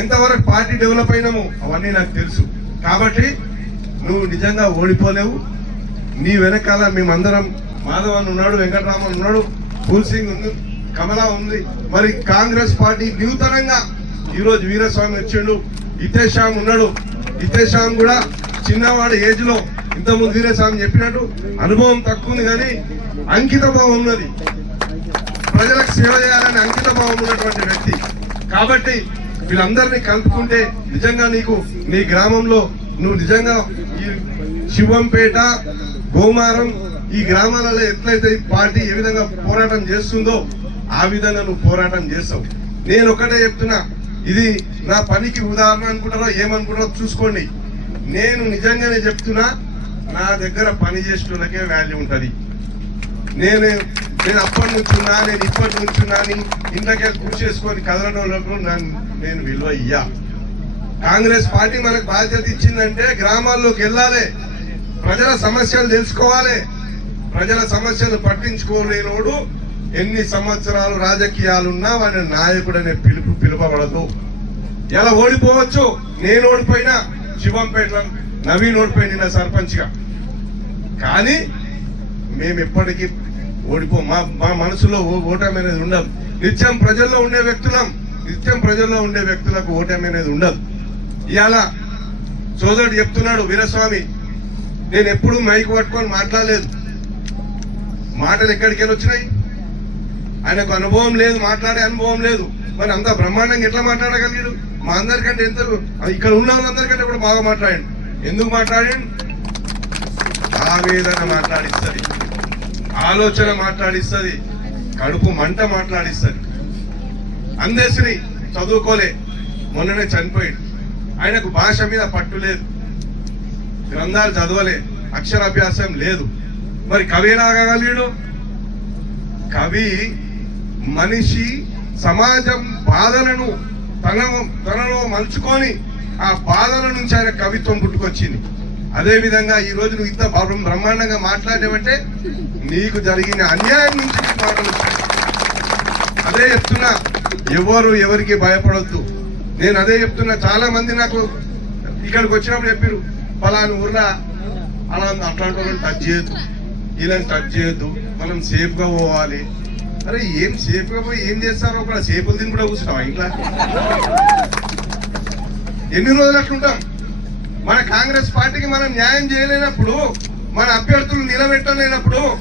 ఎంతవరకు party develop అయినాము అవన్నీ నాకు తెలుసు. కాబట్టి నువ్వు నిజంగా ఓడిపోలేవు. నీ వెనకాల మేమందరం మాధవన్ ఉన్నాడు వెంకటరామన్ ఉన్నాడు ఫుల్ సింగ్ ఉంది కమలా ఉంది. మరి కాంగ్రెస్ పార్టీ నూతనంగా ఈరోజు వీరస్వామి వచ్చిండు. హితేశ్యామ్ ఉన్నాడు. హితేశ్యామ్ కూడా చిన్నవాడు ఏజ్లో ఇంతకుముందు వీరస్వామి చెప్పినట్టు అనుభవం తక్కువ ఉంది కానీ అంకిత భావం ఉన్నది. ప్రజలకు సేవ చేయాలని అంకిత భావం ఉన్నటువంటి వ్యక్తి. కాబట్టి వీళ్ళందరినీ కలుపుకుంటే నిజంగా నీకు నీ గ్రామంలో నువ్వు నిజంగా ఈ శివంపేట గోమారం ఈ గ్రామాలలో ఎట్లయితే ఈ పార్టీ ఏ విధంగా పోరాటం చేస్తుందో ఆ విధంగా నువ్వు పోరాటం చేస్తావు. నేను ఒకటే చెప్తున్నా ఇది నా పనికి ఉదాహరణ అనుకుంటారో ఏమనుకుంటారో చూసుకోండి. నేను నిజంగానే చెప్తున్నా నా దగ్గర పని చేసేటోళ్ళకే వాల్యూ ఉంటుంది. నేను నేను అప్పటి నుంచి ఉన్నా నేను ఇప్పటి నుంచి ఉన్నా ఇంతకే కృషి చేసుకొని కదలడంలో నన్ను నేను విలువ ఇయ్యా కాంగ్రెస్ పార్టీ మనకు బాధ్యత ఇచ్చిందంటే గ్రామాల్లోకి వెళ్ళాలి. ప్రజల సమస్యలు తెలుసుకోవాలి. ప్రజల సమస్యలు పట్టించుకోలేనోడు ఎన్ని సంవత్సరాలు రాజకీయాలున్నా వాడిని నాయకుడు అనే పిలుపు పిలుపబడదు ఎలా ఓడిపోవచ్చు? నేను ఓడిపోయినా శివంపేట నవీన్ ఓడిపోయిన సర్పంచ్గా. కానీ మేము ఇప్పటికీ ఓడిపో. మా మా మనసులో ఓ- ఓటమి అనేది ఉండదు. నిత్యం ప్రజల్లో ఉండే వ్యక్తులం నిత్యం ప్రజల్లో ఉండే వ్యక్తులకు ఓటమి అనేది ఉండదు. ఇవాళ సోదరుడు చెప్తున్నాడు వీరస్వామి నేను ఎప్పుడు మైక్ పట్టుకొని మాట్లాడలేదు. మాటలు ఎక్కడికి వెళ్ళి వచ్చినాయి? ఆయనకు అనుభవం లేదు మాట్లాడే అనుభవం లేదు. మరి అంత బ్రహ్మాండంగా ఎట్లా మాట్లాడగలిగాడు మా అందరికంటే ఎంత ఇక్కడ ఉన్న వాళ్ళందరికంటే కూడా బాగా మాట్లాడాడు. ఎందుకు మాట్లాడాడు? ఆవేదన మాట్లాడిస్తారు ఆలోచన మాట్లాడిస్తుంది కడుపు మంట మాట్లాడిస్తుంది. అందేశ్రీ చదువుకోలే మొన్ననే చనిపోయాడు. ఆయనకు భాష మీద పట్టు లేదు. గ్రంథాలు చదవలే అక్షరాభ్యాసం లేదు. మరి కవి ఎలాగగలిగాడు కవి మనిషి సమాజం బాధలను తన తనలో మలుచుకొని ఆ బాధల నుంచి ఆయన కవిత్వం పుట్టుకొచ్చింది. అదే విధంగా ఈ రోజు నువ్వు ఇంత బ్రహ్మ- బ్రహ్మాండంగా మాట్లాడేవంటే నీకు జరిగిన అన్యాయం నుంచి మాటలు అదే చెప్తున్నా ఎవరు ఎవరికి భయపడొద్దు. నేను అదే చెప్తున్నా చాలా మంది నాకు ఇక్కడికి వచ్చినప్పుడు చెప్పారు పలానా ఊర్లో? అలా అట్లాంటి వాళ్ళని టచ్ చేయొద్దు. వీళ్ళని టచ్ చేయొద్దు. మనం సేఫ్గా పోవాలి. అరే ఏం సేఫ్గా పోయి ఏం చేస్తారో ఒక సేపులు తిని కూడా కూర్చున్నావా ఇంట్లో? ఎన్ని రోజులు అట్లుంటాం? మన కాంగ్రెస్ పార్టీకి మనం న్యాయం చేయలేనప్పుడు మన అభ్యర్థులు నిలబెట్టలేనప్పుడు